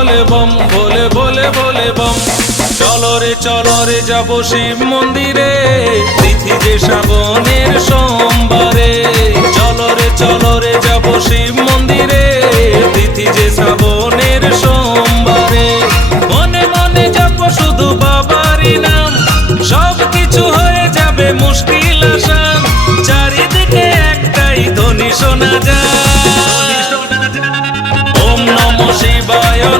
বলে বম, ভোলে ভোলে ভোলে বম। চলো রে যাবো শিব মন্দিরে, তিথি যে শ্রাবণের সোমবারে। চলো রে যাবো শিব মন্দিরে, তিথি যে শ্রাবণের সোমবারে।